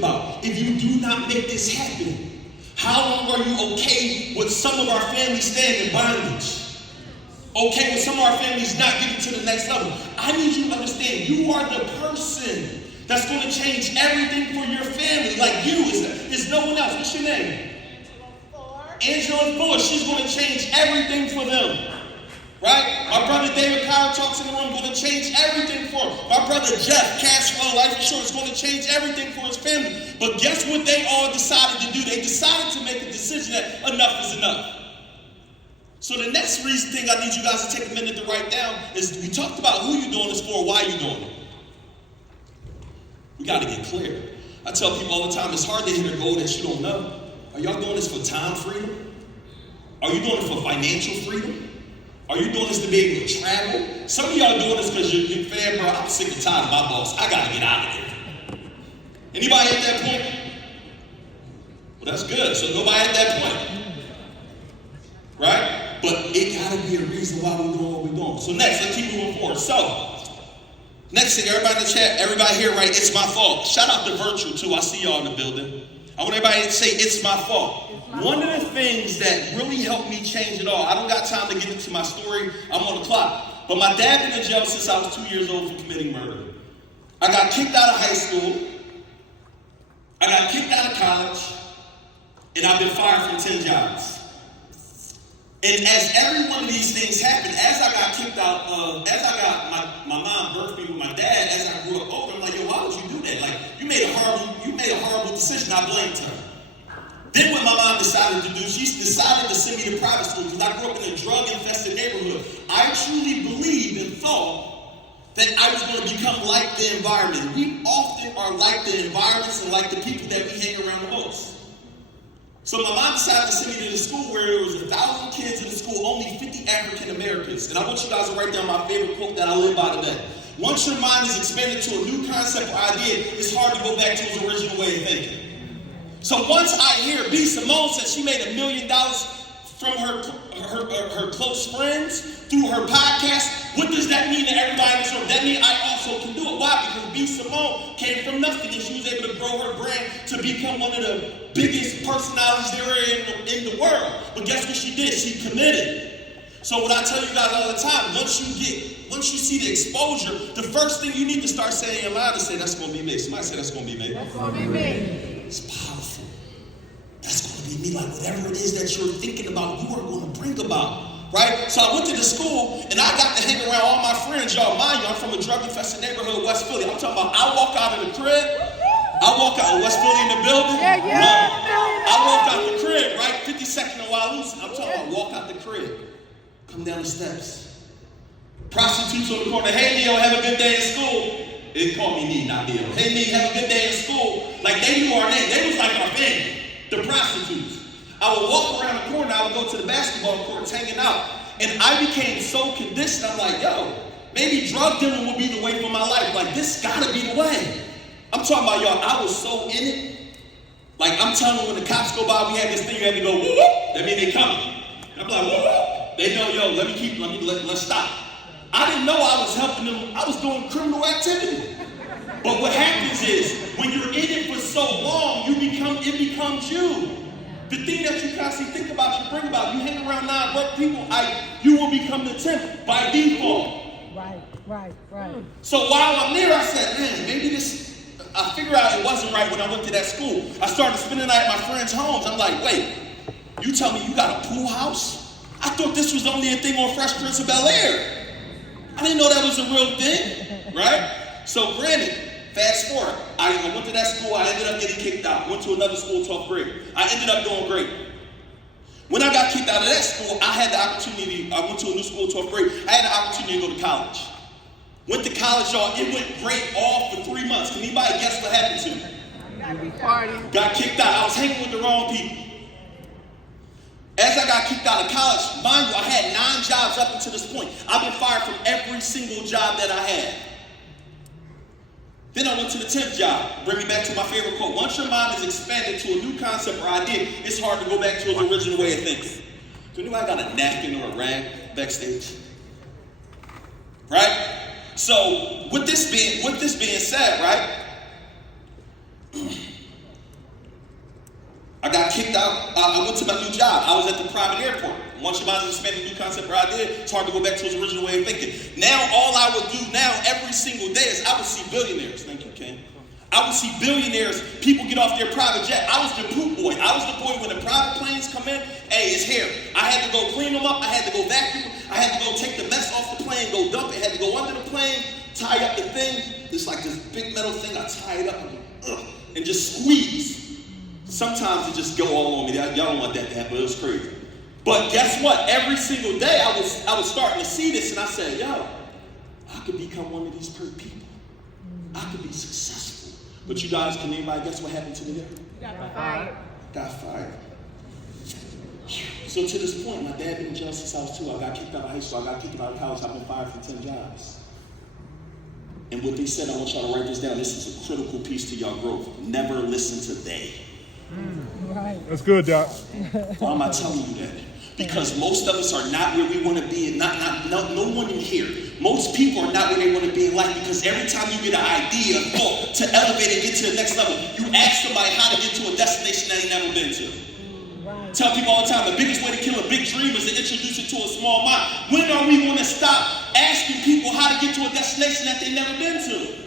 about. If you do not make this happen, how long are you okay with some of our families staying in bondage? Okay with some of our families not getting to the next level? I need you to understand, you are the person that's going to change everything for your family. Like you, is no one else. What's your name? Angela Fuller. She's going to change everything for them. Right? My brother David Kyle talks in the room, going to change everything for him. My brother Jeff, cash flow, life insurance, going to change everything for his family. But guess what they all decided to do? They decided to make a decision that enough is enough. So the next thing I need you guys to take a minute to write down is we talked about who you're doing this for, why you're doing it. We got to get clear. I tell people all the time, it's hard to hit a goal that you don't know. Are y'all doing this for time freedom? Are you doing it for financial freedom? Are you doing this to be able to travel? Some of y'all doing this because you're fan, bro. I'm sick and tired of my boss. I got to get out of here. Anybody at that point? Well, that's good. So nobody at that point. Right? But it got to be a reason why we're doing what we're doing. So next, let's keep moving forward. So, next thing, everybody in the chat, everybody here, right? It's my fault. Shout out to Virtual, too. I see y'all in the building. I want everybody to say, it's my fault. One of the things that really helped me change it all, I don't got time to get into my story. I'm on the clock. But my dad been in jail since I was 2 years old for committing murder. I got kicked out of high school. I got kicked out of college. And I've been fired from 10 jobs. And as every one of these things happened, as I got kicked out, as I got my mom birthed me with my dad, as I grew up older, I'm like, yo, why would you do that? Like, you made a horrible decision. I blamed her. Then what my mom decided to do, she decided to send me to private school because I grew up in a drug-infested neighborhood. I truly believed and thought that I was going to become like the environment. We often are like the environments and like the people that we hang around the most. So my mom decided to send me to the school where there was 1,000 kids in the school, only 50 African Americans. And I want you guys to write down my favorite quote that I live by today. Once your mind is expanded to a new concept or idea, it's hard to go back to its original way of thinking. So once I hear B. Simone said she made $1 million from her close friends through her podcast, what does that mean to everybody in this room? That means I also can do it. Why? Because B. Simone came from nothing and she was able to grow her brand to become one of the biggest personalities there are in the world. But guess what she did? She committed. So what I tell you guys all the time, once you see the exposure, the first thing you need to start saying aloud is say, that's going to be me. Somebody say, that's going to be me. That's going to be me. It's powerful. That's going to be me. Like whatever it is that you're thinking about, you are going to bring about. Right? So I went to the school and I got to hang around all my friends. Y'all, mind you, I'm from a drug-infested neighborhood, West Philly. I'm talking about I walk out of the crib. I walk out of West Philly in the building. I walk out the crib, right? 52nd and Waloose. I'm talking about walk out the crib. Come down the steps. Prostitutes on the corner. Hey, Neo, have a good day in school. They call me Nee, not Neo. Hey, Nee, have a good day in school. Like, they knew our name. They was like our family. The prostitutes. I would walk around the corner. I would go to the basketball courts hanging out. And I became so conditioned. I'm like, yo, maybe drug dealing will be the way for my life. Like, this gotta be the way. I'm talking about, y'all, I was so in it. Like, I'm telling you, when the cops go by, we had this thing, you had to go, whoop, whoop. That means they coming. I'm like, whoop, whoop. They know, yo, let's stop. I didn't know I was helping them. I was doing criminal activity. But what happens is, when you're in it for so long, it becomes you. The thing that you constantly think about, you bring about, you hang around non-broke people, you will become the 10th by default. Right. So while I'm there, I said, man, maybe I figured out it wasn't right when I went to that school. I started spending the night at my friends' homes. I'm like, wait, you tell me you got a pool house? I thought this was only a thing on Fresh Prince of Bel-Air. I didn't know that was a real thing, right? So granted, fast forward, I went to that school, I ended up getting kicked out. Went to another school, 12th grade. I ended up doing great. When I got kicked out of that school, I had the opportunity, I went to a new school, 12th grade. I had the opportunity to go to college. Went to college, y'all, it went great all for 3 months. Can anybody guess what happened to me? Got kicked out. I was hanging with the wrong people. As I got kicked out of college, mind you, I had 9 jobs up until this point. I've been fired from every single job that I had. Then I went to the 10th job. Bring me back to my favorite quote. Once your mind is expanded to a new concept or idea, it's hard to go back to its original way of thinking. So anybody got a napkin or a rag backstage? Right? So with this being said, right? got kicked out. I went to my new job. I was at the private airport. Once your mind is expanding, new concept where I did, it's hard to go back to his original way of thinking. Now, all I would do now every single day is I would see billionaires. Thank you, Ken. I would see billionaires, people get off their private jet. I was the poop boy. I was the boy when the private planes come in, hey, it's here. I had to go clean them up. I had to go vacuum. I had to go take the mess off the plane, go dump it. Had to go under the plane, tie up the thing. It's like this big metal thing. I tie it up and just squeeze. Sometimes it just go all on me. Y'all don't want that to happen. It was crazy. But guess what? Every single day I was starting to see this, and I said, yo, I could become one of these people. I could be successful. But you guys, can anybody guess what happened to me there? Got fired. Got fired. So to this point, my dad been in jail since I was 2. I got kicked out of high school. I got kicked out of college. I've been fired from 10 jobs. And what they said, I want y'all to write this down. This is a critical piece to y'all growth. Never listen to they. Right. That's good, Doc. Why am I telling you that? Because most of us are not where we want to be. No one in here. Most people are not where they want to be in life, because every time you get an idea, a thought to elevate and get to the next level, you ask somebody how to get to a destination that they never been to. Right. Tell people all the time, the biggest way to kill a big dream is to introduce it to a small mind. When are we going to stop asking people how to get to a destination that they've never been to?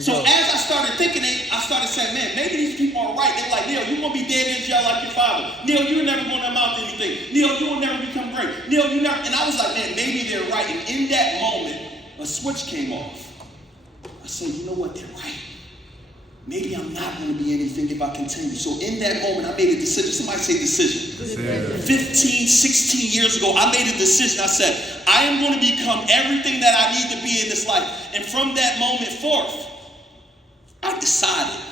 So as I started thinking it, I started saying, man, maybe these people are right. They're like, Neil, you're going to be dead in jail like your father. Neil, you're never going to amount to anything. Neil, you will never become great. Neil, you never. And I was like, man, maybe they're right. And in that moment, a switch came off. I said, you know what? They're right. Maybe I'm not going to be anything if I continue. So in that moment, I made a decision. Somebody say decision. 15, 16 years ago, I made a decision. I said, I am going to become everything that I need to be in this life. And from that moment forth, I decided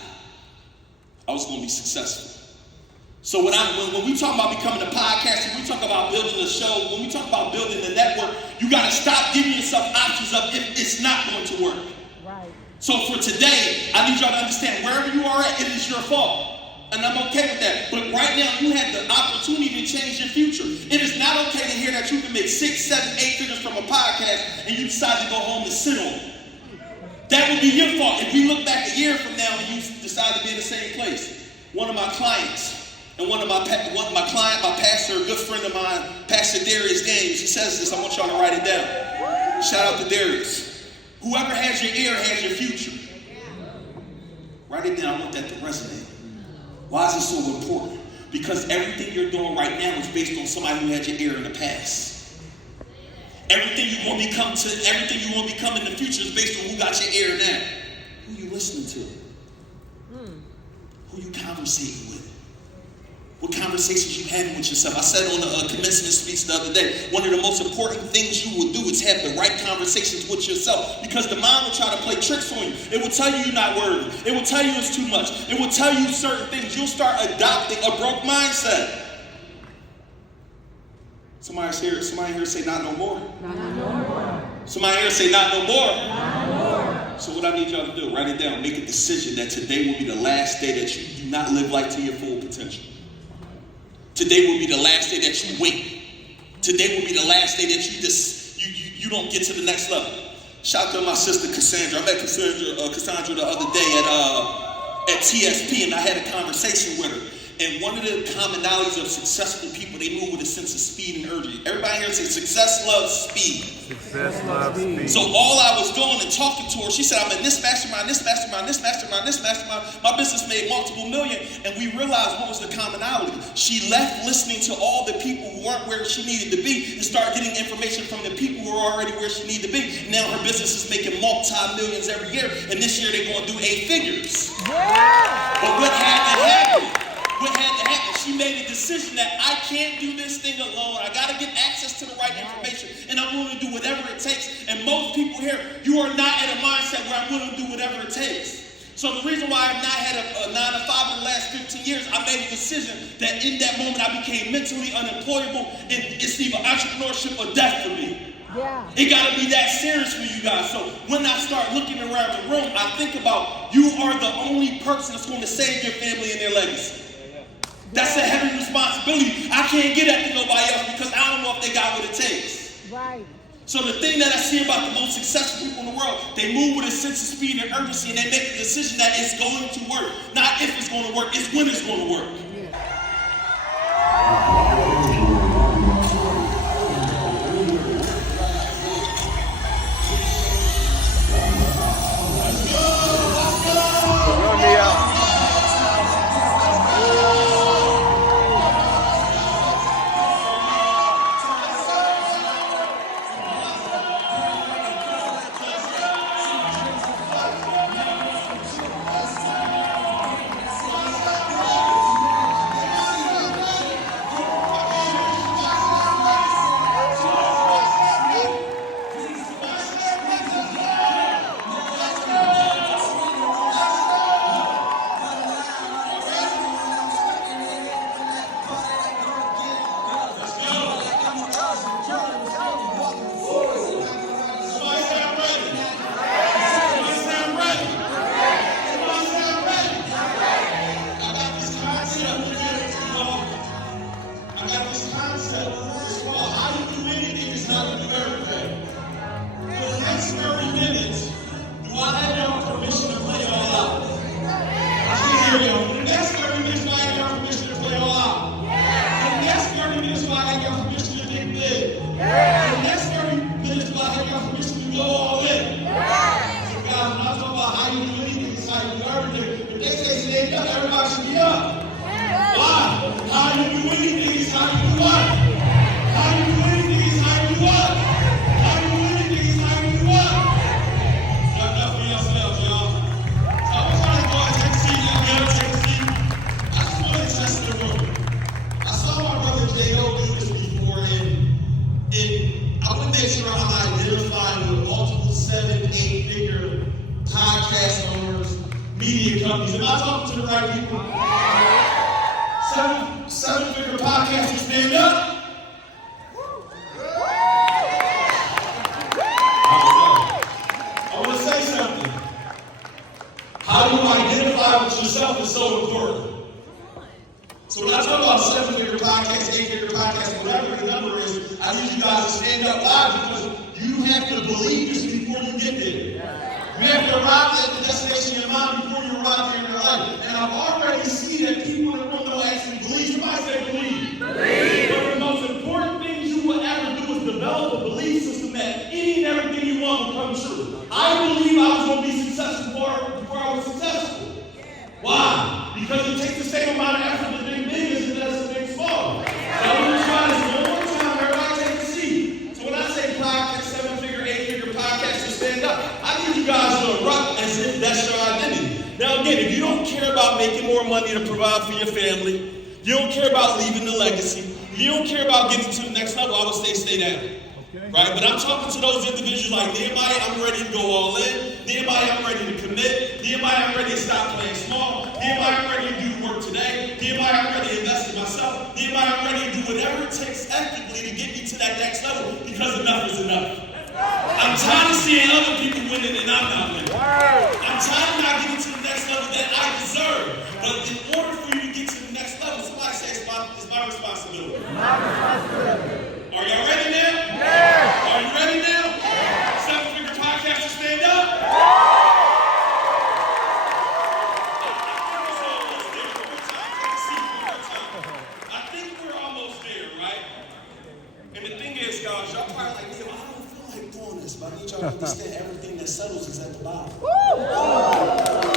I was going to be successful. So when we talk about becoming a podcaster, when we talk about building a show, when we talk about building a network, you got to stop giving yourself options of if it's not going to work. Right. So for today, I need y'all to understand, wherever you are at, it is your fault. And I'm okay with that. But right now, you have the opportunity to change your future. It is not okay to hear that you can make 6, 7, 8 figures from a podcast and you decide to go home and sit on it. That would be your fault. If we look back a year from now and you decide to be in the same place. One of my clients, and my pastor, a good friend of mine, Pastor Darius Gaines, he says this. I want y'all to write it down. Shout out to Darius. Whoever has your ear has your future. Write it down. I want that to resonate. Why is it so important? Because everything you're doing right now is based on somebody who had your ear in the past. Everything you want to become in the future is based on who got your ear now. Who you listening to? Who you conversating with? What conversations you having with yourself? I said on a commencement speech the other day, one of the most important things you will do is have the right conversations with yourself, because the mind will try to play tricks on you. It will tell you you're not worthy. It will tell you it's too much. It will tell you certain things. You'll start adopting a broke mindset. Somebody here say not no more. Not no more. Somebody here say not no more. Not no more. So what I need y'all to do, write it down. Make a decision that today will be the last day that you do not live life to your full potential. Today will be the last day that you wait. Today will be the last day that you don't get to the next level. Shout out to my sister Cassandra. I met Cassandra the other day at TSP, and I had a conversation with her. And one of the commonalities of successful people, they move with a sense of speed and urgency. Everybody here says success loves speed. Success loves speed. So all I was doing and talking to her, she said, I'm in this mastermind, this mastermind, this mastermind, this mastermind. My business made multiple million. And we realized what was the commonality. She left listening to all the people who weren't where she needed to be and started getting information from the people who were already where she needed to be. Now her business is making multi-millions every year. And this year they're going to do 8 figures. Yeah. But what had to happen? What had to happen? She made a decision that I can't do this thing alone. I got to get access to the right information, and I'm willing to do whatever it takes. And most people here, you are not at a mindset where I'm willing to do whatever it takes. So the reason why I've not had a 9 to 5 in the last 15 years, I made a decision that in that moment I became mentally unemployable, and it's either entrepreneurship or death for me. Yeah. It got to be that serious for you guys. So when I start looking around the room, I think about you are the only person that's going to save your family and their legacy. That's a heavy responsibility. I can't get at nobody else because I don't know if they got what it takes. Right. So the thing that I see about the most successful people in the world, they move with a sense of speed and urgency, and they make a decision that it's going to work. Not if it's going to work, it's when it's going to work. Yeah. Media companies. Am I talking to the right people? Seven-figure podcasters, stand up. I want to say something. How you identify with yourself is so important. So when I talk about seven-figure podcasts, eight-figure podcasts, whatever the number is, I need you guys to stand up loud because you have to believe this before you get there. You have to arrive at the destination in your mind before you arrive there in your life. And I've already seen that people in the room don't actually believe. Somebody say believe. Believe. One of the most important things you will ever do is develop a belief system that any and everything you want will come true. I believe I was going to be successful before I was successful. Why? Because it takes the same amount of effort to think big as it does to think small. So I'm going to try this one more time. Everybody take a seat. So when I say podcast, seven-figure, eight-figure podcast, you stand up. I need you guys to erupt as if that's your identity. Now again, if you don't care about making more money to provide for your family, you don't care about leaving a legacy, you don't care about getting to the next level, I would say stay down. Okay. Right? But I'm talking to those individuals like Nehemiah, I'm ready to go all in. Nehemiah, I'm ready to commit. Nehemiah, I'm ready to stop playing small. Nehemiah, I'm ready to do work today. Nehemiah, I'm ready to invest in myself. Nehemiah, I'm ready to do whatever it takes ethically to get me to that next level because enough is enough. I'm tired of seeing other people winning and I'm not winning. I'm tired of not getting to the next level that I deserve. But in order for you to get to the next level, somebody say it's my responsibility. Are y'all ready now? Yeah. Are you ready now? Yeah. Seven-figure podcasters, stand up. I think we're almost there, right? And the thing is, guys, y'all probably like, I don't feel like doing this, but I need y'all to understand everything that settles is at the bottom.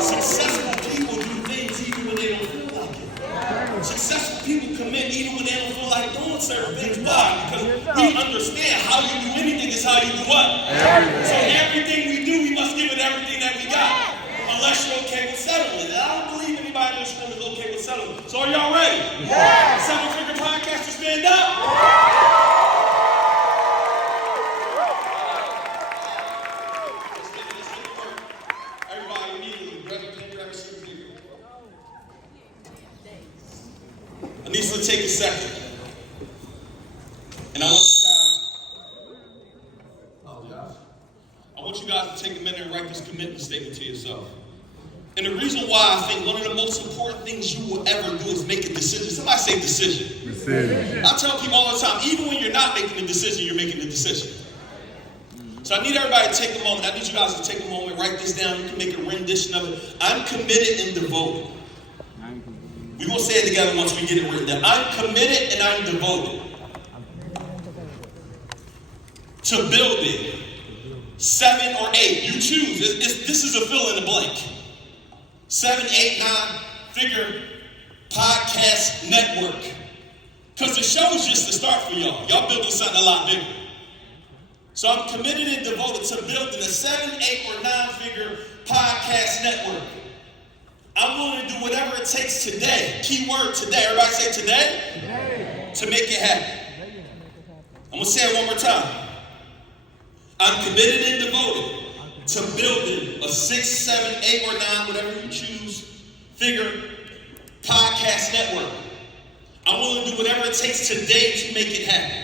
Successful people do things even when they don't feel like it. Successful people commit even when they don't feel like doing certain things. Why? Because we understand how you do anything is how you do what? So everything we do, we must give it everything that we got. Unless you're okay with settling. And I don't believe anybody in this room is okay with settling. So are y'all ready? Yeah. Seven-figure podcasters, stand up. I need you to take a second. And I want you guys to take a minute and write this commitment statement to yourself. And the reason why I think one of the most important things you will ever do is make a decision. Somebody say decision. Decision. I tell people all the time, even when you're not making a decision, you're making a decision. So I need everybody to take a moment. I need you guys to take a moment, write this down. You can make a rendition of it. I'm committed and devoted. We're going to say it together once we get it written down. I'm committed and I'm devoted to building 7 or 8. You choose. This is a fill in the blank. 7, 8, 9-figure podcast network. Because the show is just the start for y'all. Y'all building something a lot bigger. So I'm committed and devoted to building a 7, 8, or 9-figure podcast network. I'm willing to do whatever it takes today. Key word today. Everybody say today. To make it happen. I'm going to say it one more time. I'm committed and devoted to building a 6, 7, 8, or 9, whatever you choose, figure podcast network. I'm willing to do whatever it takes today to make it happen.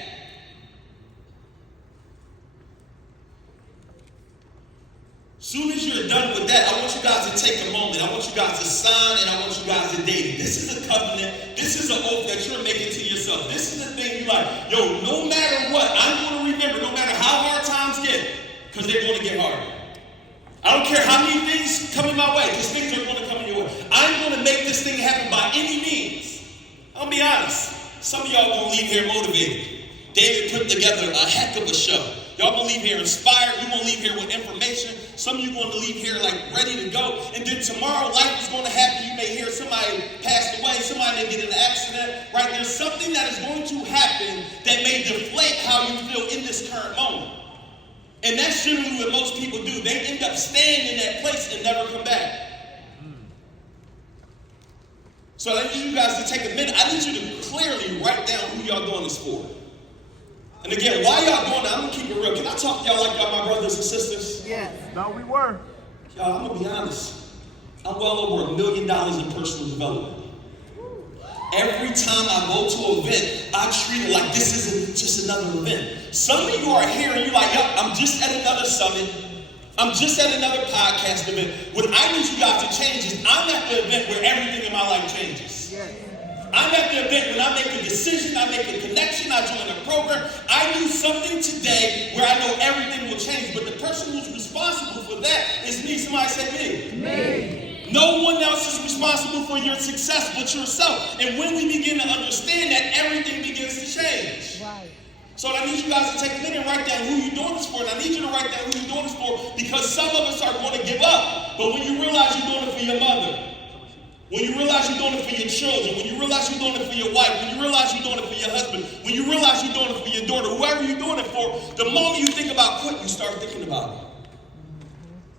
Soon as you're done with that, I want you guys to take a moment. I want you guys to sign and I want you guys to date it. This is a covenant. This is an oath that you're making to yourself. This is the thing you're like, yo, no matter what, I'm going to remember, no matter how hard times get, because they're going to get harder. I don't care how many things come in my way, because things are going to come in your way. I'm going to make this thing happen by any means. I'll be honest. Some of y'all going to leave here motivated. David put together a heck of a show. Y'all going to leave here inspired. You're going to leave here with information. Some of you going to leave here like ready to go. And then tomorrow life is going to happen. You may hear somebody passed away. Somebody may get in an accident. Right? There's something that is going to happen that may deflate how you feel in this current moment. And that's generally what most people do. They end up staying in that place and never come back. So I need you guys to take a minute. I need you to clearly write down who y'all doing this for. And again, why y'all doing that? I'm going to keep it real. Can I talk to y'all like y'all my brothers and sisters? Yes. No, we were. Y'all, I'm going to be honest. I'm well over $1 million in personal development. Every time I go to an event, I treat it like this isn't just another event. Some of you are here and you're like, yep, I'm just at another summit. I'm just at another podcast event. What I need you guys to change is I'm at the event where everything in my life changes. Yes. I'm at the event when I make a decision, I make a connection, I join a program. I do something today where I know everything will change. But the person who's responsible for that is me. Somebody say me. Me. No one else is responsible for your success but yourself. And when we begin to understand that, everything begins to change. Right. So I need you guys to take a minute and write down who you're doing this for. And I need you to write down who you're doing this for because some of us are going to give up. But when you realize you're doing it for your mother, when you realize you're doing it for your children, when you realize you're doing it for your wife, when you realize you're doing it for your husband, when you realize you're doing it for your daughter, whoever you're doing it for, the moment you think about quit, you start thinking about it.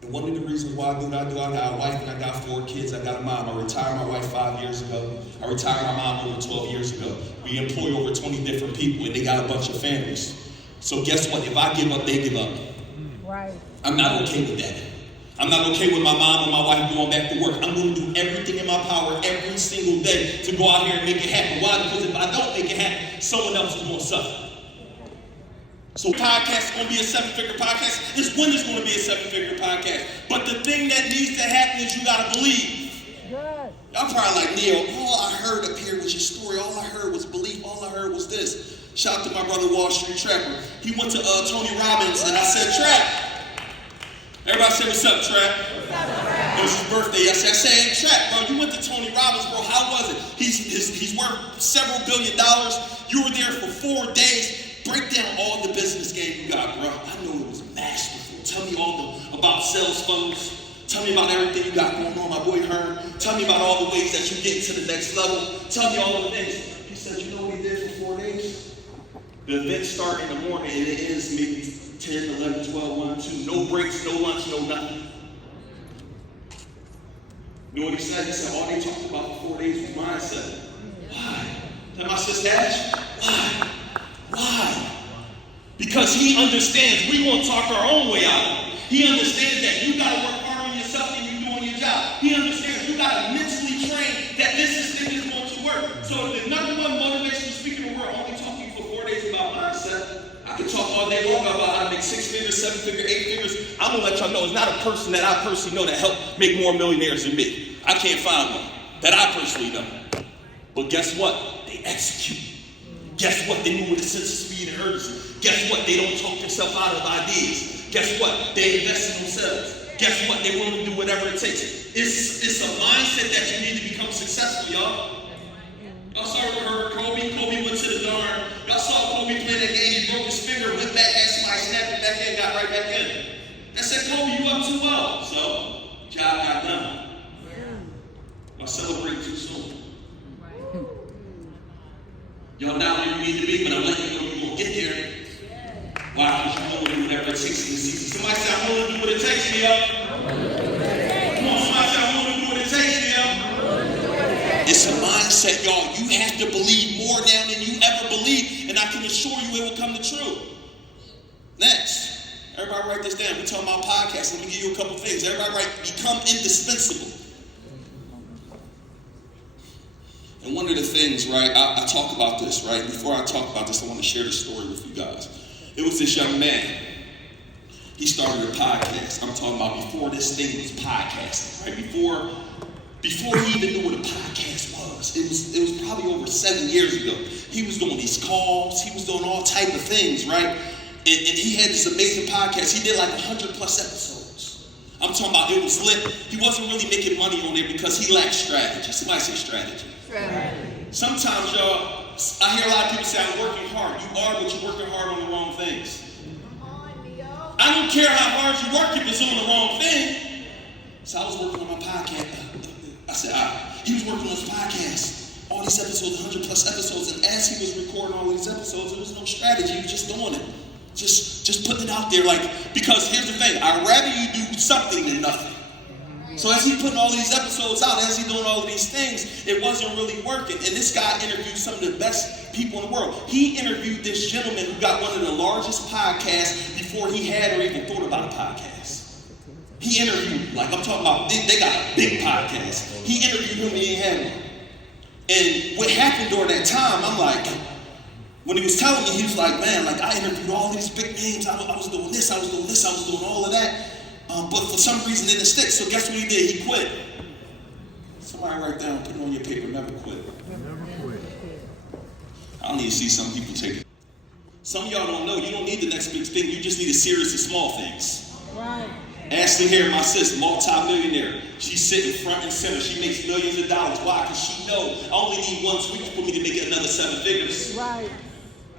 And one of the reasons why I do what I do, I got a wife and I got 4 kids, I got a mom. I retired my wife 5 years ago. I retired my mom over 12 years ago. We employ over 20 different people and they got a bunch of families. So guess what? If I give up, they give up. Right. I'm not okay with that. I'm not okay with my mom and my wife going back to work. I'm going to do everything in my power every single day to go out here and make it happen. Why? Because if I don't make it happen, someone else is going to suffer. So podcast is going to be a 7-figure podcast. This one is going to be a 7-figure podcast. But the thing that needs to happen is you got to believe. Good. Y'all probably like, Neil, all I heard up here was your story. All I heard was belief. All I heard was this. Shout out to my brother, Wall Street Trapper. He went to Tony Robbins and I said, Trap. Everybody say, what's up, Trap? What's up, Trap? It was his birthday yesterday. I said, hey, Trap, bro, you went to Tony Robbins, bro. How was it? He's worth several $1 billion. You were there for 4 days. Break down all the business game you got, bro. I know it was masterful. Tell me about sales funnels. Tell me about everything you got going on, my boy Hearn. Tell me about all the ways that you get to the next level. Tell me all the things. He said, you know what he did for 4 days? The event started in the morning and it ends maybe 10, 11, 12, 1, 2. No breaks, no lunch, no nothing. You know what he said? He said, all they talked about for 4 days was mindset. Why? Tell my sister Ash, why? Why? Because he understands we won't talk our own way out. He understands that you got to work hard on yourself and you doing your job. He understands you got to mentally train that this thing is going to work. So the number one motivational speaker in the world only talking for 4 days about mindset. I can talk all day long about how to make 6 figures, 7 figures, 8 figures. I'm going to let y'all know it's not a person that I personally know that helped make more millionaires than me. I can't find one that I personally know. But guess what? They execute. Guess what? They move with a sense of speed and urgency. Guess what? They don't talk themselves out of ideas. Guess what? They invest in themselves. Guess what? They're willing to do whatever it takes. It's a mindset that you need to become successful, y'all. Y'all saw what heard Kobe? Kobe went to the darn. Y'all saw Kobe play that game. He broke his finger, went back, had somebody snap it back in, got right back in. I said, Kobe, you up 2-0. So, job got done. Y'all celebrate too soon. Y'all not where you need to be, but I'm letting you know you're going to get there. Why? Because you're going to do whatever it takes in the season. Somebody say, I'm willing to do what it takes, me up. Come on, somebody say, I'm willing to do what it takes, me up. It's a mindset, y'all. You have to believe more now than you ever believed, and I can assure you it will come to true. Next. Everybody write this down. We're talking about podcasts. Let me give you a couple things. Everybody write, become indispensable. And one of the things, right, I talk about this, right? Before I talk about this, I want to share this story with you guys. It was this young man. He started a podcast. I'm talking about before this thing was podcasting, right? Before he even knew what a podcast was. It was probably over 7 years ago. He was doing these calls. He was doing all type of things, right? And he had this amazing podcast. He did like 100+ episodes. I'm talking about it was lit. He wasn't really making money on it because he lacked strategy. Somebody say strategy. Sometimes, y'all, I hear a lot of people say, I'm working hard. You are, but you're working hard on the wrong things. I don't care how hard you work if it's on the wrong thing. So I was working on my podcast. I said, he was working on his podcast. All these episodes, 100+ episodes. And as he was recording all these episodes, there was no strategy. He was just doing it. Just putting it out there. Because here's the thing. I'd rather you do something than nothing. So as he putting all these episodes out, as he doing all of these things, it wasn't really working. And this guy interviewed some of the best people in the world. He interviewed this gentleman who got one of the largest podcasts before he had or even thought about a podcast. He interviewed, I'm talking about, they got a big podcast. He interviewed him and he had one. And what happened during that time, I'm like, when he was telling me, he was like, man, I interviewed all these big names. I was doing this, I was doing this, I was doing all of that. But for some reason it didn't stick. So guess what he did? He quit. Somebody write down, put it on your paper, never quit. Never quit. I need to see some people take it. Some of y'all don't know, you don't need the next big thing. You just need a series of small things. Right. Ashley here, my sis, multi-millionaire. She's sitting front and center. She makes millions of dollars. Why? Because she knows I only need one tweak for me to make another 7 figures. Right.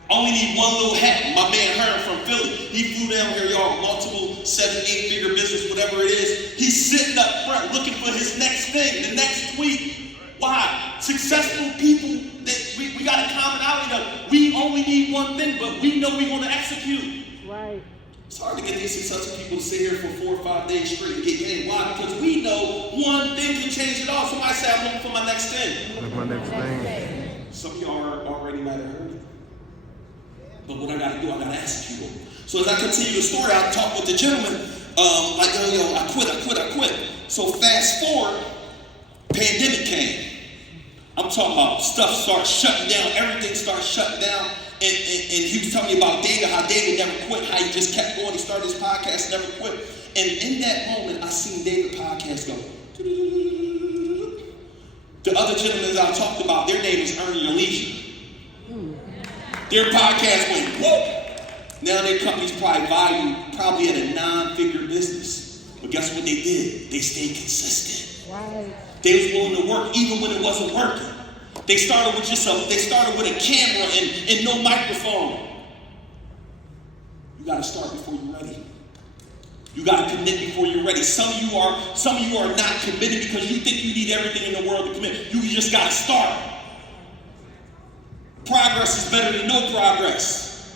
I only need one little hat. My man Herm from Philly, he flew down here, y'all, multiple 7, 8-figure business, whatever it is. He's sitting up front looking for his next thing, the next tweak. Why? Successful people, that we got a commonality of we only need one thing, but we know we're going to execute. Right. It's hard to get these successful people to sit here for 4 or 5 days straight and get game. Why? Because we know one thing can change it all. Somebody say, I'm looking for my next thing. That's my next thing. Some of y'all are already might have heard it. But what I got to do, I got to execute it. So as I continue the story, I talk with the gentleman, I quit. So fast forward, pandemic came. I'm talking about stuff starts shutting down, everything starts shutting down. And he was telling me about David, how David never quit, how he just kept going. He started his podcast, never quit. And in that moment, I seen David's podcast go. The other gentlemen that I talked about, their name is Earn Your Leisure. Their podcast went whoop. Now their company's probably at a 9-figure business. But guess what they did? They stayed consistent. Right. They was willing to work even when it wasn't working. They started with a camera and no microphone. You got to start before you're ready. You got to commit before you're ready. Some of you are not committed because you think you need everything in the world to commit. You just got to start. Progress is better than no progress.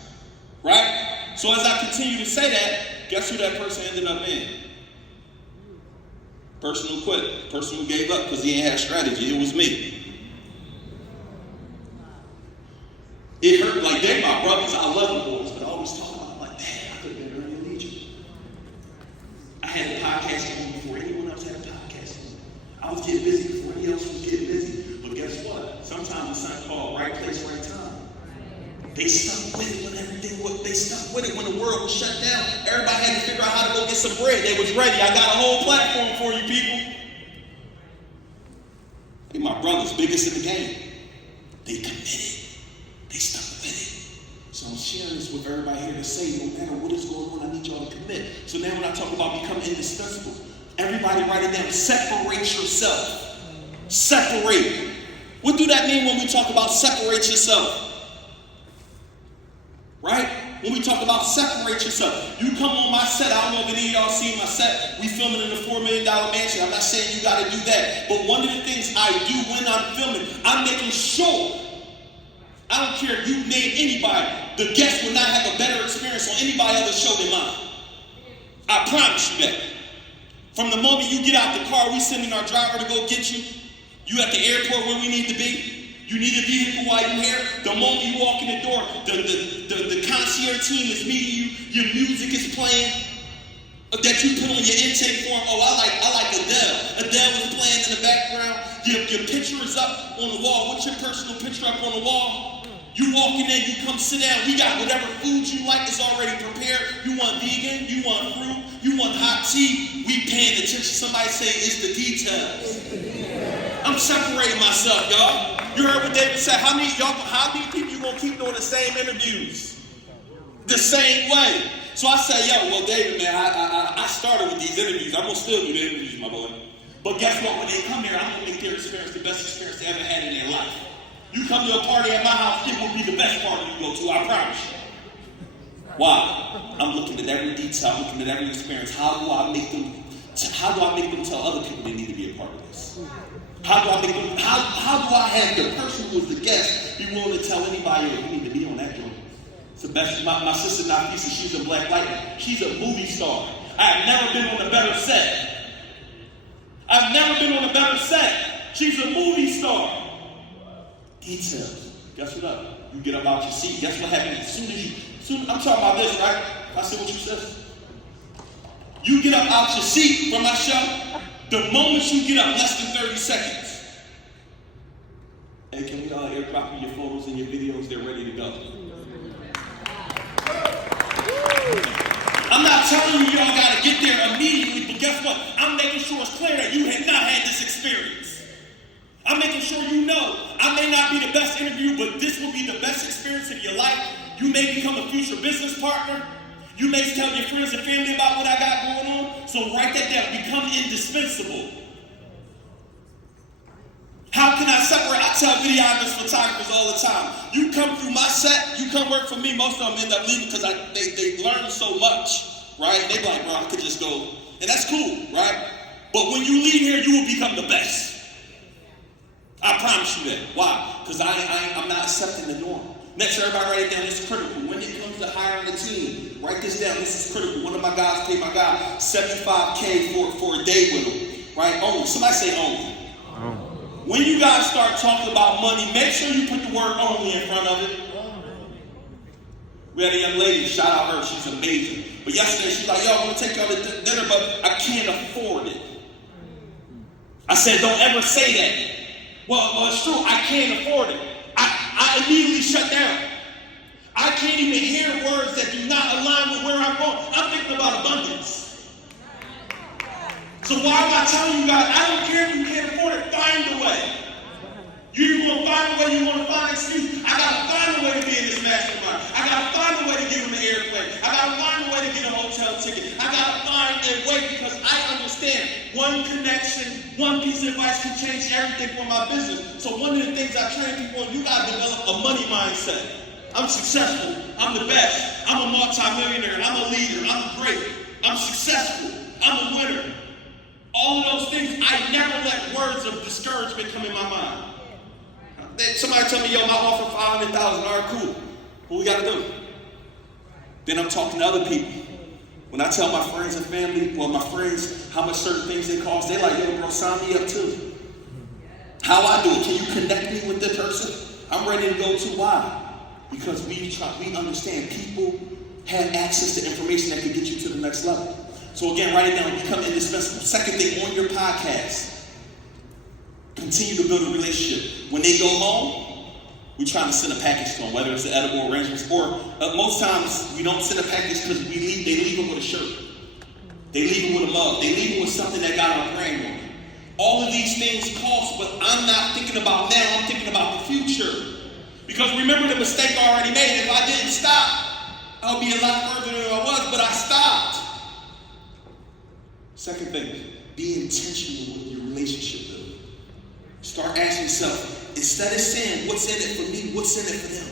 Right? So as I continue to say that, guess who that person ended up in? Person who quit. Person who gave up because he ain't had strategy. It was me. It hurt like they're my brothers. I love them boys, but I always talk about like, damn, I could have been earning Legion. I had a podcast before anyone else had a podcast. I was getting busy before anyone else was getting busy. But guess what? Sometimes it's something called right place, right time. They stuck with it when they stuck with it when the world was shut down. Everybody had to figure out how to go get some bread. They was ready. I got a whole platform for you people. They my brothers, biggest in the game. They committed. They stuck with it. So I'm sharing this with everybody here to say, no matter what is going on, I need y'all to commit. So now when I talk about becoming indispensable, everybody write it down. Separate yourself. Separate. What do that mean when we talk about separate yourself? Right? When we talk about separate yourself. You come on my set, I don't know if any of y'all seen my set. We filming in a $4 million mansion. I'm not saying you got to do that. But one of the things I do when I'm filming, I'm making sure, I don't care if you name anybody, the guest will not have a better experience on anybody else's show than mine. I promise you that. From the moment you get out the car, we sending our driver to go get you. You at the airport where we need to be. You need a vehicle while you're here. The moment you walk in the door, the concierge team is meeting you. Your music is playing that you put on your intake form. Oh, I like Adele. Adele was playing in the background. Your picture is up on the wall. What's your personal picture up on the wall? You walk in there, you come sit down. We got whatever food you like is already prepared. You want vegan, you want fruit, you want hot tea. We paying attention. Somebody say it's the details. I'm separating myself, y'all. You heard what David said. How many people you gonna keep doing the same interviews? The same way. So I say, yo, well, David, man, I started with these interviews. I'm gonna still do the interviews, my boy. But guess what? When they come here, I'm gonna make their experience the best experience they ever had in their life. You come to a party at my house, it will be the best party you go to, I promise you. Why? I'm looking at every detail, I'm looking at every experience. How do I make them tell other people they need to be a part of this? How do I have the person who is the guest be willing to tell anybody that you need to be on that joint? It's the best. My sister Nafisa, she's a Black Lightning. She's a movie star. I have never been on a better set. I've never been on a better set. She's a movie star. Details. Guess what up? You get up out your seat. Guess what happens? I'm talking about this, right? I said what you said. You get up out your seat from my show. The moment you get up, less than 30 seconds. Hey, can we airdrop you your photos and your videos? They're ready to go. I'm not telling you y'all got to get there immediately, but guess what? I'm making sure it's clear that you have not had this experience. I'm making sure you know. I may not be the best interview, but this will be the best experience of your life. You may become a future business partner. You may tell your friends and family about what I got going on. So write that down. Become indispensable. How can I separate? I tell videographers, photographers all the time. You come through my set, you come work for me. Most of them end up leaving because they learn so much, right? They be like, bro, I could just go. And that's cool, right? But when you leave here, you will become the best. I promise you that. Why? Because I'm not accepting the norm. Next, everybody write it down. This is critical. When it comes to hiring a team, write this down. This is critical. One of my guys paid my guy $75K for a day with him. Right? Only. Somebody say only. When you guys start talking about money, make sure you put the word only in front of it. We had a young lady, shout out her, she's amazing. But yesterday she's like, yo, I'm gonna take y'all to dinner, but I can't afford it. I said, don't ever say that. Well, it's true, I can't afford it. I immediately shut down. I can't even hear words that do not align with where I'm going. I'm thinking about abundance. So why am I telling you guys, I don't care if you can't afford it, find a way. You're going to find a way, you want to find an excuse. I got to find a way to be in this mastermind. I got to find a way to get on the airplane. I got to find a way to get a hotel ticket. I got to find a way because I understand one connection, one piece of advice can change everything for my business. So one of the things I train people on, you got to develop a money mindset. I'm successful. I'm the best. I'm a multi-millionaire. I'm a leader. I'm great. I'm successful. I'm a winner. All of those things, I never let words of discouragement come in my mind. Somebody tell me, yo, my offer $500,000. All right, cool. What we got to do? Then I'm talking to other people. When I tell my friends and family, well, my friends, how much certain things they cost, they're like, yo, bro, sign me up too. How I do it? Can you connect me with the person I'm ready to go to? Why? Because we understand people have access to information that can get you to the next level. So again, write it down, become indispensable. Second thing, on your podcast, continue to build a relationship. When they go home, we try to send a package to them, whether it's an edible arrangements or most times we don't send a package because they leave them with a shirt. They leave them with a mug. They leave them with something that got our brand on it. All of these things cost, but I'm not thinking about now, I'm thinking about the future. Because remember the mistake I already made. If I didn't stop, I'll be a lot further than I was, but I stopped. Second thing, be intentional with your relationship building. Start asking yourself, is instead of saying, what's in it for me, what's in it for them?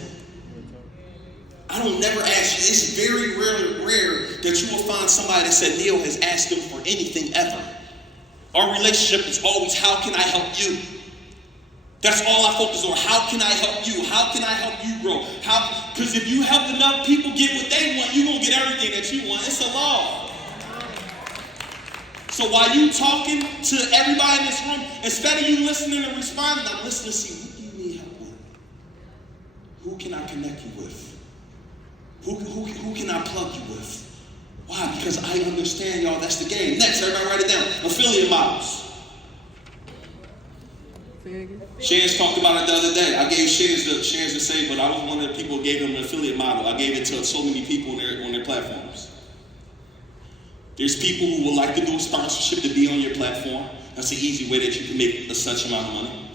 I don't never ask you. It's very rare that you will find somebody that said Neil has asked them for anything ever. Our relationship is always, how can I help you? That's all I focus on. How can I help you? How can I help you grow? Because if you help enough people get what they want, you're going to get everything that you want. It's a law. So while you talking to everybody in this room, instead of you listening and responding, I'm listening to see, what do you need help with? Who can I connect you with? Who can I plug you with? Why? Because I understand, y'all, that's the game. Next, everybody write it down. Affiliate models. Shans talked about it the other day. I gave Shans to say, but I was one of the people who gave him an affiliate model. I gave it to so many people on their platforms. There's people who would like to do a sponsorship to be on your platform. That's an easy way that you can make such amount of money.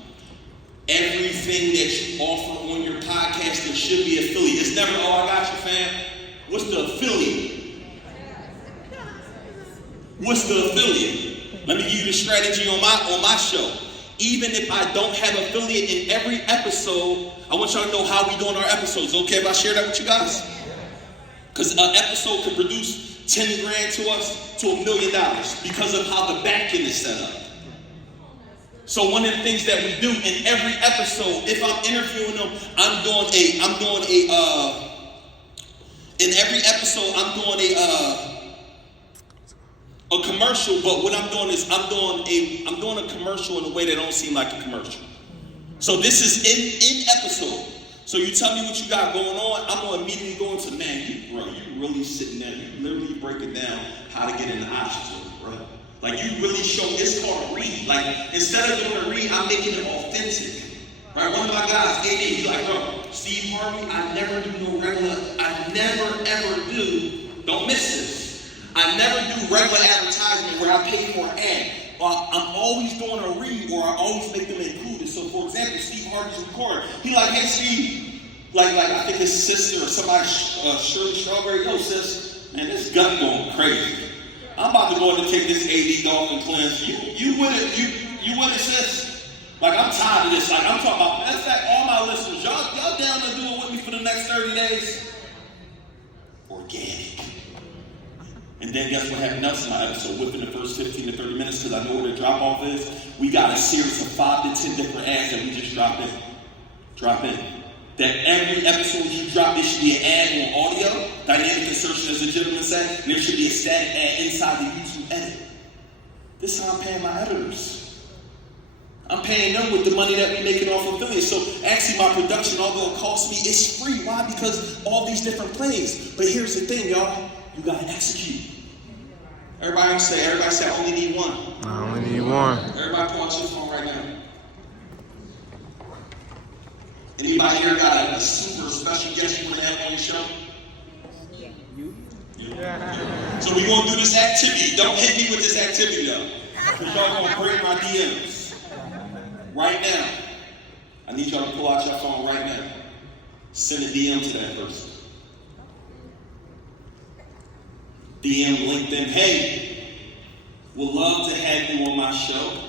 Everything that you offer on your podcast, there should be affiliate. It's never, oh, I got you, fam. What's the affiliate? What's the affiliate? Let me give you the strategy on my show. Even if I don't have affiliate in every episode, I want y'all to know how we doing our episodes. Okay if I share that with you guys? Because an episode could produce 10 grand to us to $1 million because of how the back end is set up. So one of the things that we do in every episode, if I'm interviewing them, in every episode I'm doing a commercial, but what I'm doing is I'm doing a commercial in a way that don't seem like a commercial. So this is in episode. So you tell me what you got going on, I'm gonna immediately go into, man, you really sitting there, you literally breaking down how to get in the options, bro. Like you really show, it's called a read. Like instead of doing a read, I'm making it authentic. Right? One of my guys, AD, he's like, bro, Steve Harvey, I never do no regular, I never ever do, don't miss this. I never do regular advertisement where I pay for an ad. I'm always doing a read, or I always make them included. So for example, Steve Harvey's recorder, he like, hey Steve, like I think his sister or somebody, Shirley Strawberry, yo sis, man, this gut going crazy. I'm about to go in and take this AD dog and cleanse. You with it, sis? Like I'm tired of this. Like I'm talking about, matter of fact, all my listeners, y'all down to do it with me for the next 30 days? Organic. And then guess what happened else in my episode? Within the first 15 to 30 minutes, because I know where the drop off is, we got a series of 5 to 10 different ads that we just drop in. That every episode you drop, there should be an ad on audio, dynamic insertion as the gentleman said, and there should be a static ad inside the YouTube edit. This is how I'm paying my editors. I'm paying them with the money that we making off affiliates. So actually my production, although it costs me, it's free. Why? Because all these different plays. But here's the thing, y'all. You gotta execute. Everybody say, I only need one. I only need one. Everybody pull out your phone right now. Anybody here got a super special guest you want to have on your show? Yeah. So we gonna do this activity. Don't hit me with this activity though. Because y'all gonna break my DMs. Right now. I need y'all to pull out your phone right now. Send a DM to that person. DM LinkedIn, hey, would love to have you on my show.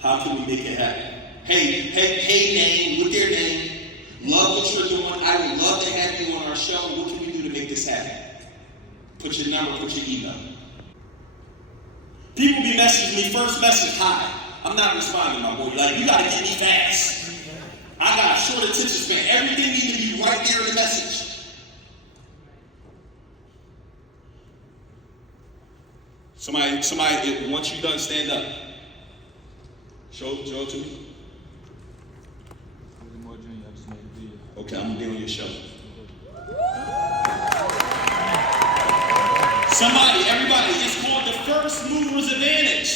How can we make it happen? Hey name, with their name. Love what you're doing. I would love to have you on our show. What can we do to make this happen? Put your number, put your email. People be messaging me, first message, hi. I'm not responding, my boy. Like, you gotta get me fast. I got a short attention span. Everything needs to be right there in the message. Somebody, once you're done, stand up. Show it to me. Okay, I'm gonna be on your show. Everybody, it's called the first mover's advantage.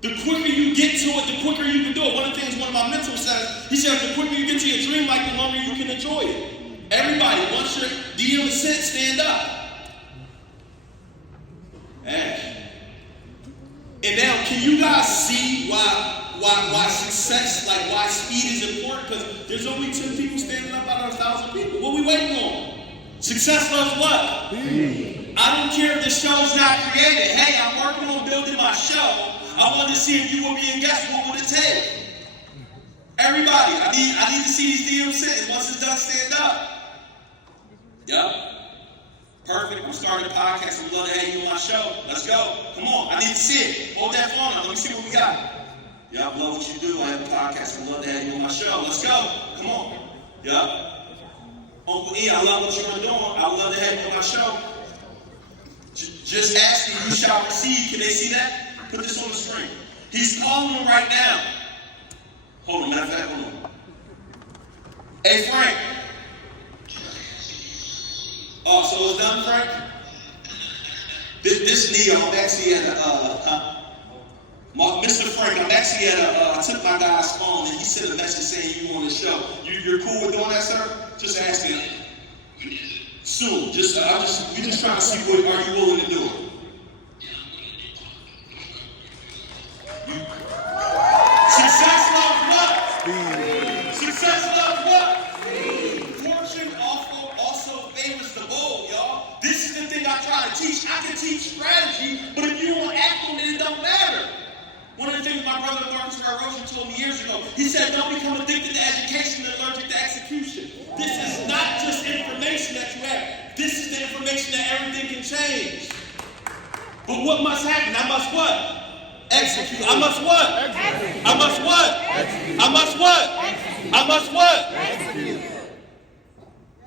The quicker you get to it, the quicker you can do it. One of the things one of my mentors says, he says, the quicker you get to your dream life, the longer you can enjoy it. Everybody, once your DM is sent, stand up. And now, can you guys see why success, like why speed is important? Because there's only 10 people standing up out of 1,000 people. What are we waiting on? Success loves what? I don't care if the show's not created. Hey, I'm working on building my show. I want to see if you will be a guest. What would it take? Everybody, I need to see these DMs sitting. Once it's done, stand up. Yep. Perfect. I'm starting a podcast. We'd love to have you on my show. Let's go. Come on. I need to see it. Hold that phone up. Let me see what we got. Yeah, I love what you do. I have a podcast. We'd love to have you on my show. Let's go. Come on. Yeah. Uncle E, I love what you're doing. I would love to have you on my show. Just asking, you shall receive. Can they see that? Put this on the screen. He's calling them right now. Hold on, matter of fact, hold on. Hey, Frank. Oh, so it's done, Frank? This Neo, I'm actually at Mr. Frank, I'm actually at I took my guy's phone and he sent a message saying you on the show. You're cool with doing that, sir? Just asking. Soon. We just trying to see what are you willing to do. Success loves what? Success loves what? Fortune also favors the bold, y'all. This is the thing I try to teach. I can teach strategy, but if you don't act on it, it don't matter. One of the things my brother Marcus Garrosian told me years ago, he said, don't become addicted to education and allergic to execution. This is not just information that you have. This is the information that everything can change. But what must happen? I must what? Execute. I must what? Execute. I must what? Execute. I must what? Execute. I must what? Execute.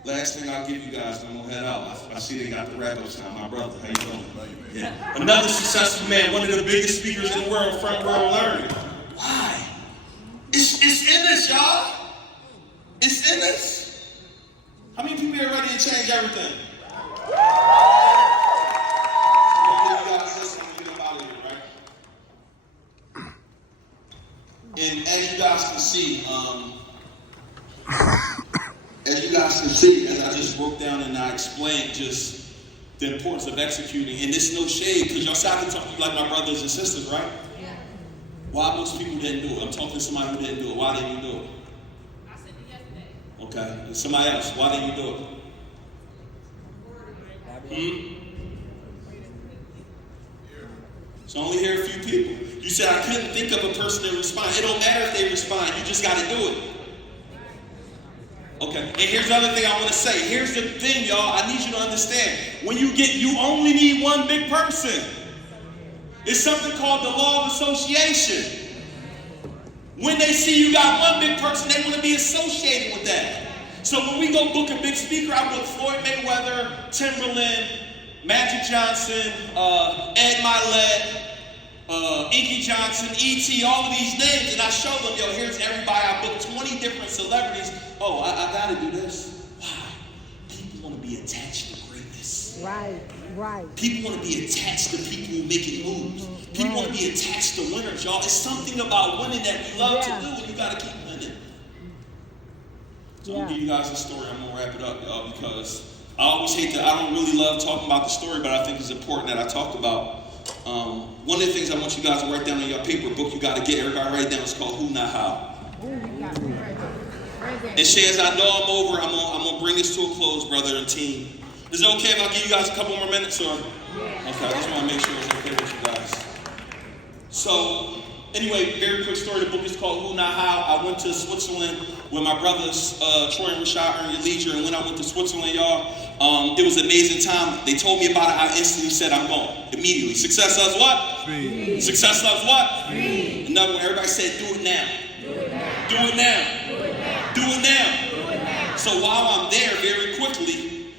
Last thing I'll give you guys, I'm gonna head out. I see they got the wrap-ups now. My brother, how you doing? Yeah. Another successful man, one of the biggest speakers in the world, front row learning. Why? It's in us, y'all. It's in us. How many people are ready to change everything? And as you guys can see, as I just broke down and I explained just the importance of executing, and it's no shade, because y'all said I can talk to you like my brothers and sisters, right? Yeah. Why most people didn't do it? I'm talking to somebody who didn't do it. Why didn't you do it? I said it yesterday. Okay. And somebody else, why didn't you do it? So I only hear a few people. You said I couldn't think of a person that respond. It don't matter if they respond. You just got to do it. Okay. And here's the other thing I want to say. Here's the thing, y'all. I need you to understand. When you only need one big person. It's something called the law of association. When they see you got one big person, they want to be associated with that. So when we go book a big speaker, I book Floyd Mayweather, Timberland, Magic Johnson, Ed Milet, Inky Johnson, E.T., all of these names, and I show them, yo, here's everybody. I booked 20 different celebrities. Oh, I got to do this. Why? People want to be attached to greatness. Right. People want to be attached to people who make it moves. People want to be attached to winners, y'all. It's something about winning that we love to do, and you got to keep winning. So I'm going to give you guys a story. I'm going to wrap it up, y'all, because I always I don't really love talking about the story, but I think it's important that I talk about. One of the things I want you guys to write down on your paper book, you got to get everybody write down. It's called Who Not How. And Shay, as I know I'm over, I'm gonna bring this to a close, brother and team. Is it okay if I give you guys a couple more minutes, or? Okay, I just want to make sure it's okay with you guys. So, anyway, very quick story. The book is called Who Not How. I went to Switzerland with my brothers, Troy and Rashad, Earn Your Leisure, and when I went to Switzerland, y'all, it was an amazing time. They told me about it. I instantly said, I'm going. Immediately. Success does what? Speed. Success does what? Speed. Another one, everybody said, do it now. Do it now. Do it now. Do it now. Do it now. Do it now. So while I'm there, very quickly,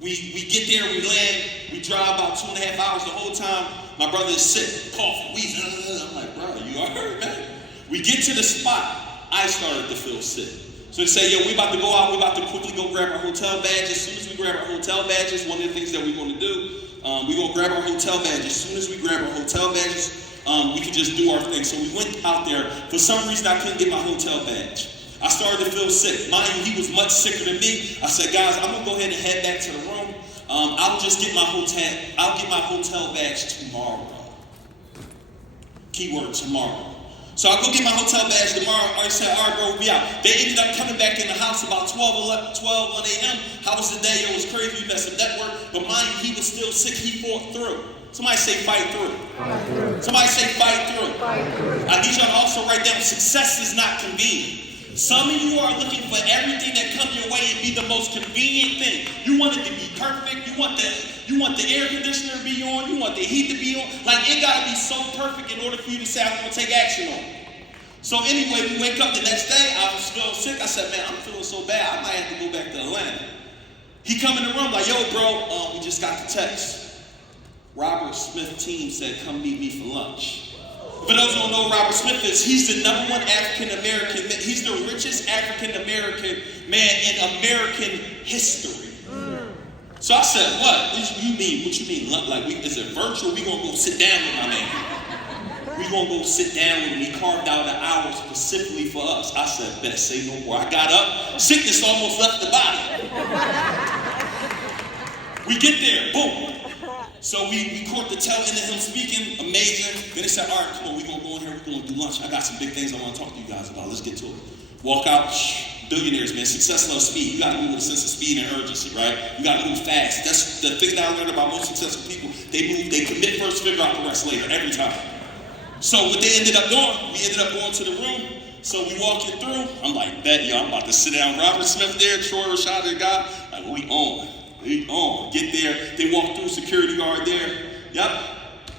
we get there, we land, we drive about 2.5 hours. The whole time, my brother is sick, coughing, wheezing. I'm like, bro, you all right, man? We get to the spot, I started to feel sick. So they say, yo, we about to go out, we about to quickly go grab our hotel badges. As soon as we grab our hotel badges, one of the things that we're going to do, we're going to grab our hotel badges. As soon as we grab our hotel badges, we can just do our thing. So we went out there. For some reason, I couldn't get my hotel badge. I started to feel sick. Mind you, he was much sicker than me. I said, guys, I'm going to go ahead and head back to the room. I'll get my hotel badge tomorrow. Keyword, tomorrow. So I go get my hotel badge tomorrow. I said, all right, bro, we out. They ended up coming back in the house about 1 a.m. How was the day? It was crazy. We met some network. But mind you, he was still sick. He fought through. Somebody say fight through. Fight through. Somebody say fight through. Fight through. I need y'all to also write down success is not convenient. Some of you are looking for everything that comes your way and be the most convenient thing. You want it to be perfect. You want the air conditioner to be on. You want the heat to be on. Like, it got to be so perfect in order for you to say, I'm going to take action on it. So anyway, we wake up the next day. I was still sick. I said, man, I'm feeling so bad. I might have to go back to Atlanta. He come in the room like, yo, bro, we just got the text. Robert Smith team said, come meet me for lunch. For those who don't know who Robert Smith is, he's the #1 African-American, he's the richest African-American man in American history. So I said, what? What you mean? Like, is it virtual? We gonna go sit down with my man. We gonna go sit down with him. He carved out an hour specifically for us. I said, bet, say no more. I got up, sickness almost left the body. We get there, boom. So we caught the tail end of him speaking, amazing. Then they said, all right, come on, we're going to go in here, we're going to do lunch. I got some big things I want to talk to you guys about. Let's get to it. Walk out, billionaires, man, success loves speed. You got to move with a sense of speed and urgency, right? You got to move fast. That's the thing that I learned about most successful people. They move, they commit first, figure out the rest later, every time. So what they ended up doing, we ended up going to the room. So we walking through. I'm like, bet, yo, I'm about to sit down. Robert Smith there, Troy Rashad, the guy. Like, we on. Get there. They walk through, security guard there. Yep.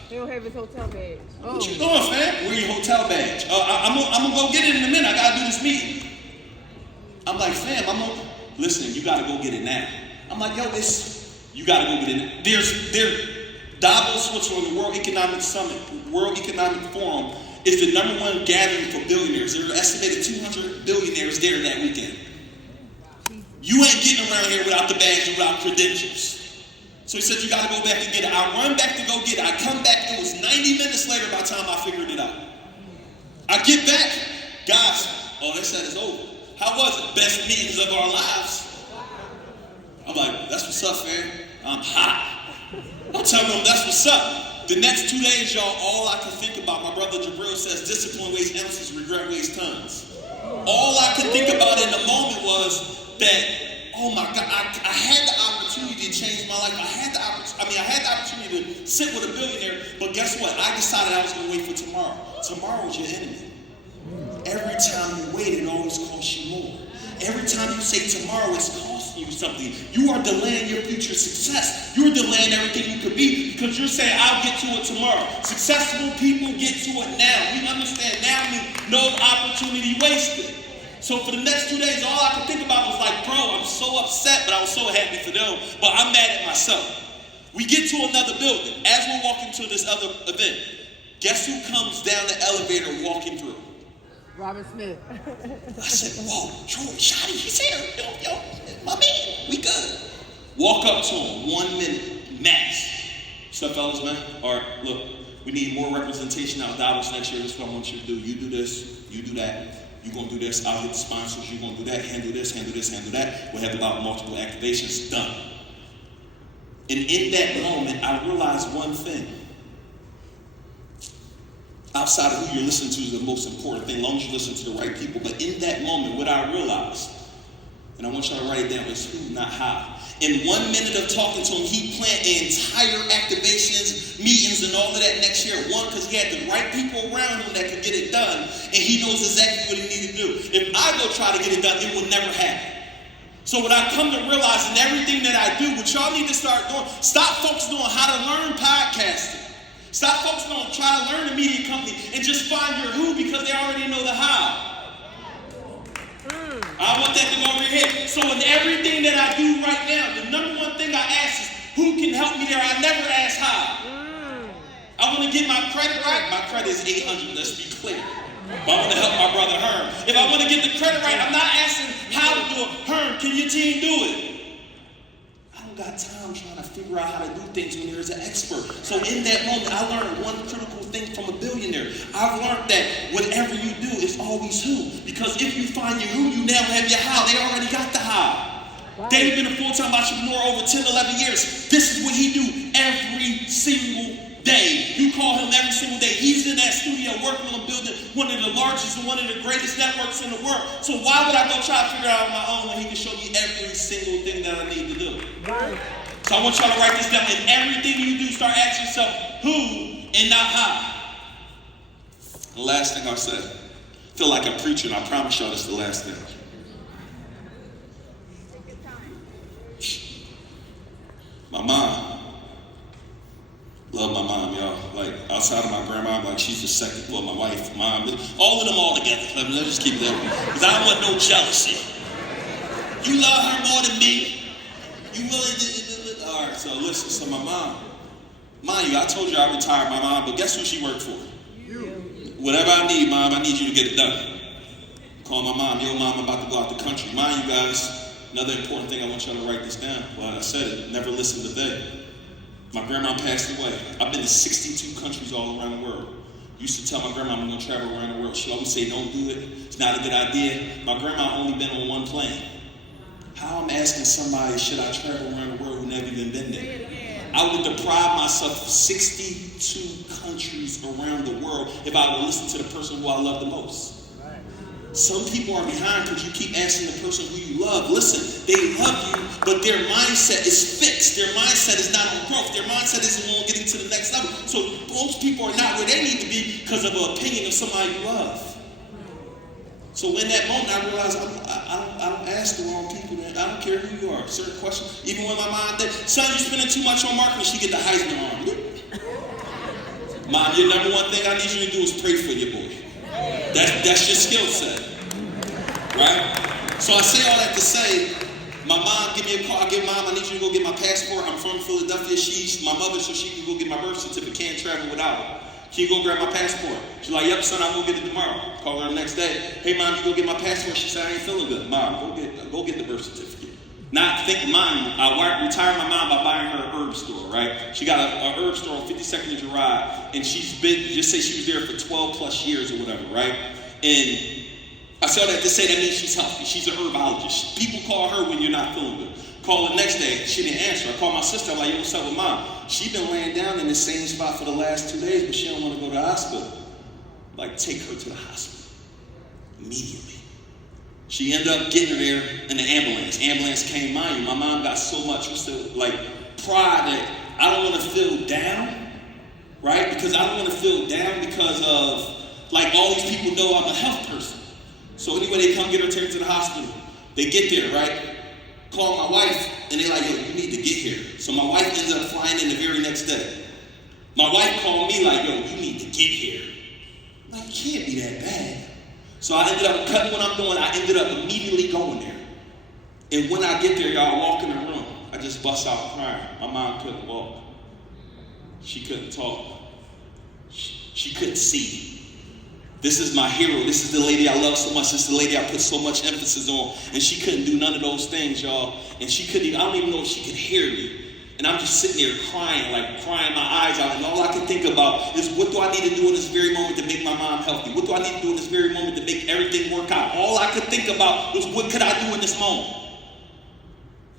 He don't have his hotel badge. What you doing, fam? Where your hotel badge? I'm gonna go get it in a minute. I gotta do this meeting. I'm like, fam, listen, you gotta go get it now. I'm like, yo, you gotta go get it. There's Davos, Switzerland, the World Economic Summit, World Economic Forum is the #1 gathering for billionaires. There are estimated 200 billionaires there that weekend. You ain't getting around here without the badge and without credentials. So he said, you got to go back and get it. I run back to go get it. I come back. It was 90 minutes later by the time I figured it out. I get back. Guys, they said it's over. How was it? Best meetings of our lives. I'm like, that's what's up, fam. I'm hot. I'm telling them that's what's up. The next 2 days, y'all, all I could think about, my brother Jabril says, discipline weighs ounces, regret weighs tons. All I could think about in the moment was that, oh my God, I had the opportunity to change my life. I had the opportunity to sit with a billionaire, but guess what? I decided I was going to wait for tomorrow. Tomorrow is your enemy. Every time you wait, it always costs you more. Every time you say tomorrow, it's costing you something. You are delaying your future success. You're delaying everything you could be because you're saying, I'll get to it tomorrow. Successful people get to it now. We understand now means no opportunity wasted. So for the next 2 days, all I could think about was like, bro, I'm so upset, but I was so happy for them. But I'm mad at myself. We get to another building. As we're walking to this other event, guess who comes down the elevator walking through? Robert Smith. I said, whoa, Troy, Shotty, he's here. Yo, my man, we good. Walk up to him, 1 minute, max. What's up, fellas, man? All right, look, we need more representation out of Davos next year. This is what I want you to do. You do this, you do that. You're going to do this, I'll get the sponsors, you're going to do that, handle this, handle this, handle that. We'll have about multiple activations done. And in that moment, I realized one thing. Outside of who you're listening to is the most important thing, as long as you listen to the right people. But in that moment, what I realized, and I want y'all to write it down, is who, not how. In 1 minute of talking to him, he planned the entire activations, meetings, and all of that next year. One, because he had the right people around him that could get it done, and he knows exactly what he needed to do. If I go try to get it done, it will never happen. So what I come to realize in everything that I do, what y'all need to start doing, stop focusing on how to learn podcasting. Stop focusing on trying to learn a media company and just find your who because they already know the how. I want that to go over your head. So in everything that I do right now, the #1 thing I ask is, who can help me there? I never ask how. I want to get my credit right. My credit is 800, let's be clear. But I want to help my brother Herm. If I want to get the credit right, I'm not asking how to do it. Herm, can your team do it? I don't got time trying to figure out how to do things when there's an expert. So in that moment, I learned one critical thing from a billionaire. I've learned that whatever you do is always who. Because if you find your who, you now have your how. They already got the how. Wow. David been a full-time entrepreneur over 10, 11 years. This is what he do every single day. You call him every single day. He's in that studio working on building one of the largest and one of the greatest networks in the world. So why would I go try to figure it out on my own when he can show me every single thing that I need to do? Right. So So I want y'all to write this down. In everything you do, start asking yourself who and not how. The last thing I'll say. I feel like I'm preaching. I promise y'all this is the last thing. My mom. Love my mom, y'all. Like, outside of my grandma, like, she's the second, well, my wife, mom, all of them all together. Let's just keep that. Because I don't want no jealousy. You love her more than me. You really did. All right, so listen, so my mom. Mind you, I told you I retired my mom, but guess who she worked for? Whatever I need, Mom, I need you to get it done. Call my mom. Yo, Mom, I'm about to go out the country. Mind you guys, another important thing, I want y'all to write this down. Well, I said it, never listen to them. My grandma passed away. I've been to 62 countries all around the world. Used to tell my grandma I'm going to travel around the world. She always say, don't do it. It's not a good idea. My grandma only been on one plane. How I'm asking somebody, should I travel around the world who never even been there? I would deprive myself of 62 countries around the world if I would listen to the person who I love the most. Some people are behind because you keep asking the person who you love. Listen, they love you, but their mindset is fixed. Their mindset is not on growth. Their mindset isn't on getting to the next level. So most people are not where they need to be because of an opinion of somebody you love. So in that moment, I realized I don't ask the wrong people. I don't care who you are. Certain questions. Even when my mom said, son, you're spending too much on marketing, she get the Heisman on. Mom, your number one thing I need you to do is pray for your boy. That's your skill set. Right? So I say all that to say, my mom give me a call. I give Mom, I need you to go get my passport. I'm from Philadelphia. She's my mother, so she can go get my birth certificate. Can't travel without her. Can you go grab my passport? She's like, yep, son, I'll go get it tomorrow. Call her the next day. Hey, Mom, you go get my passport. She said, I ain't feeling good. Mom, go get the birth certificate. Not think mine. I retired my mom by buying her a herb store, right? She got a herb store on 52nd and Girard, and she's been, just say she was there for 12 plus years or whatever, right? And I said that to say that means she's healthy. She's an herbologist. People call her when you're not feeling good. Call the next day, she didn't answer. I called my sister, I'm like, yo, what's up with Mom? She been laying down in the same spot for the last 2 days, but she don't want to go to the hospital. Like, take her to the hospital immediately. She ended up getting her there in the ambulance. Ambulance came, mind you, my mom got so much pride that I don't want to feel down, right? Because I don't want to feel down because of, like, all these people know I'm a health person. So anyway, they come get her, take her to the hospital. They get there, right? Call my wife, and they're like, yo, you need to get here. So my wife ends up flying in the very next day. My wife called me like, yo, you need to get here. I'm like, it can't be that bad. So I ended up cutting what I'm doing. I ended up immediately going there. And when I get there, y'all, I walk in the room. I just bust out crying. My mom couldn't walk. She couldn't talk. She couldn't see. This is my hero. This is the lady I love so much. This is the lady I put so much emphasis on. And she couldn't do none of those things, y'all. And she couldn't even, I don't even know if she could hear me. And I'm just sitting there crying my eyes out. And all I can think about is, what do I need to do in this very moment to make my mom healthy? What do I need to do in this very moment to make everything work out? All I could think about was, what could I do in this moment?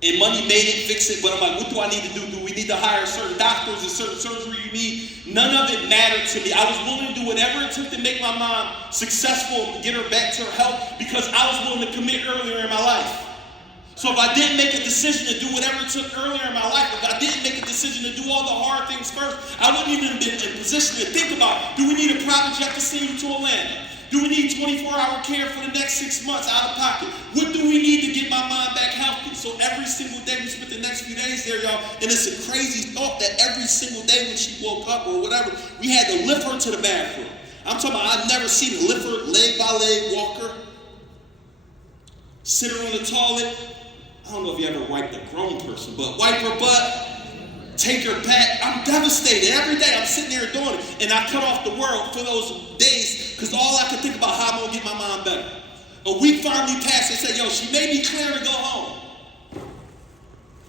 And money made it, fix it, but I'm like, what do I need to do? Do we need to hire certain doctors and certain surgery you need? None of it mattered to me. I was willing to do whatever it took to make my mom successful and get her back to her health, because I was willing to commit earlier in my life. So if I didn't make a decision to do whatever it took earlier in my life, if I didn't make a decision to do all the hard things first, I wouldn't even be in a position to think about, do we need a private jet to send you to Atlanta? Do we need 24-hour care for the next 6 months out of pocket? What do we need to get my mind back healthy? So every single day, we spent the next few days there, y'all, and it's a crazy thought that every single day when she woke up or whatever, we had to lift her to the bathroom. I'm talking about, I've never seen it. Lift her leg by leg, walk her, sit her on the toilet. I don't know if you ever wiped a grown person, but wipe her butt, take her back. I'm devastated. Every day I'm sitting there doing it. And I cut off the world for those days because all I could think about how I'm going to get my mom better. A week finally passed. They said, yo, she may be clear to go home.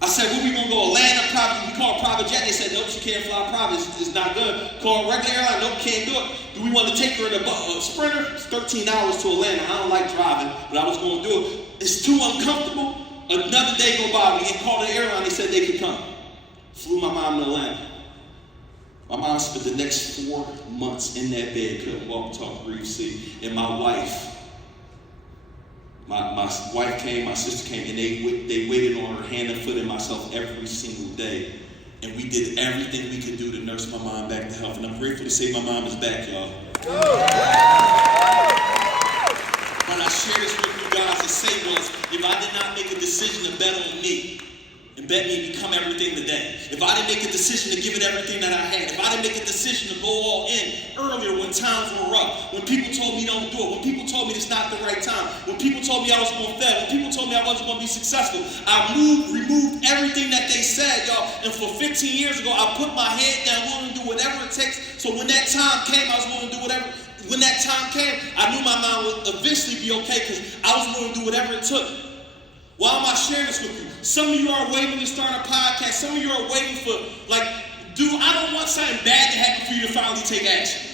I said, where we going to go? Atlanta, private. We called private jet. They said, nope, she can't fly private. It's not good. Call regular airline. Nope, can't do it. Do we want to take her in a Sprinter? It's 13 hours to Atlanta. I don't like driving, but I was going to do it. It's too uncomfortable. Another day go by. We get called the airline. They said they could come. Flew my mom to Atlanta. My mom spent the next 4 months in that bed, couldn't walk, talk, breathe, see. And my wife My wife came, my sister came, and they waited on her hand and foot and myself every single day. And we did everything we could do to nurse my mom back to health. And I'm grateful to say my mom is back, y'all. When I share this with you guys, to say was, if I did not make a decision to bet on me, and bet me become everything today. If I didn't make a decision to give it everything that I had, if I didn't make a decision to go all in earlier when times were rough, when people told me don't do it, when people told me it's not the right time, when people told me I was going to fail, when people told me I wasn't going to be successful, I removed everything that they said, y'all. And for 15 years ago, I put my head down, willing to do whatever it takes. So when that time came, I was willing to do whatever. When that time came, I knew my mind would eventually be okay because I was willing to do whatever it took. Why am I sharing this with you? Some of you are waiting to start a podcast. Some of you are waiting for, I don't want something bad to happen for you to finally take action.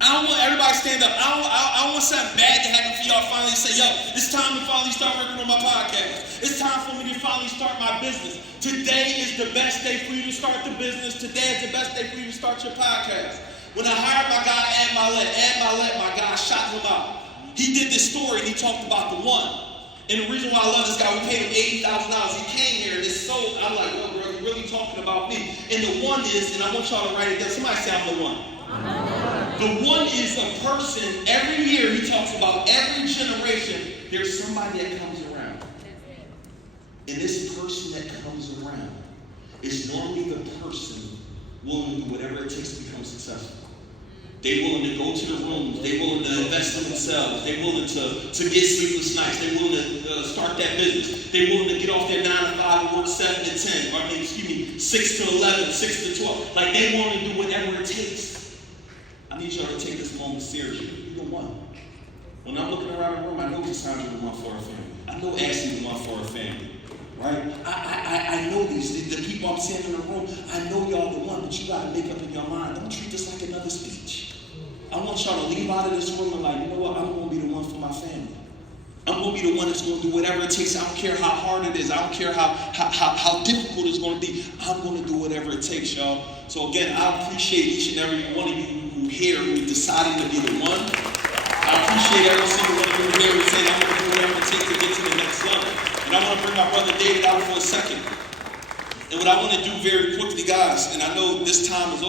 I don't want everybody to stand up. I don't want something bad to happen for y'all to finally say, yo, it's time to finally start working on my podcast. It's time for me to finally start my business. Today is the best day for you to start the business. Today is the best day for you to start your podcast. When I hired my guy, Ad Milet, my guy, shot him out. He did this story and he talked about the one. And the reason why I love this guy, we paid him $80,000. He came here and it's so, I'm like, yo, bro, you're really talking about me. And the one is, and I want y'all to write it down. Somebody say I'm the one. The one is a person, every year he talks about every generation, there's somebody that comes around. And this person that comes around is normally the person willing to do whatever it takes to become successful. They're willing to go to the rooms. They're willing to invest in themselves. They're willing to get sleepless nights. They're willing to start that business. They're willing to get off their 9 to 5 and work 7 to 10. Or 6 to 11, 6 to 12. Like they want to do whatever it takes. I need y'all to take this moment seriously. You're the one. When I'm looking around the room, I know Cassandra the one for her family. I know Ashley the one for her family. Right? I know these. The people I'm seeing in the room, I know y'all the one, but you got to make up in your mind. Don't treat this like another speech. I want y'all to leave out of this room and you know what? I'm going to be the one for my family. I'm going to be the one that's going to do whatever it takes. I don't care how hard it is. I don't care how difficult it's going to be. I'm going to do whatever it takes, y'all. So again, I appreciate each and every one of you who here who decided to be the one. I appreciate every single one of you here who saying I'm going to do whatever it takes to get to the next level. And I want to bring my brother David out for a second. And what I want to do very quickly, guys, and I know this time is over.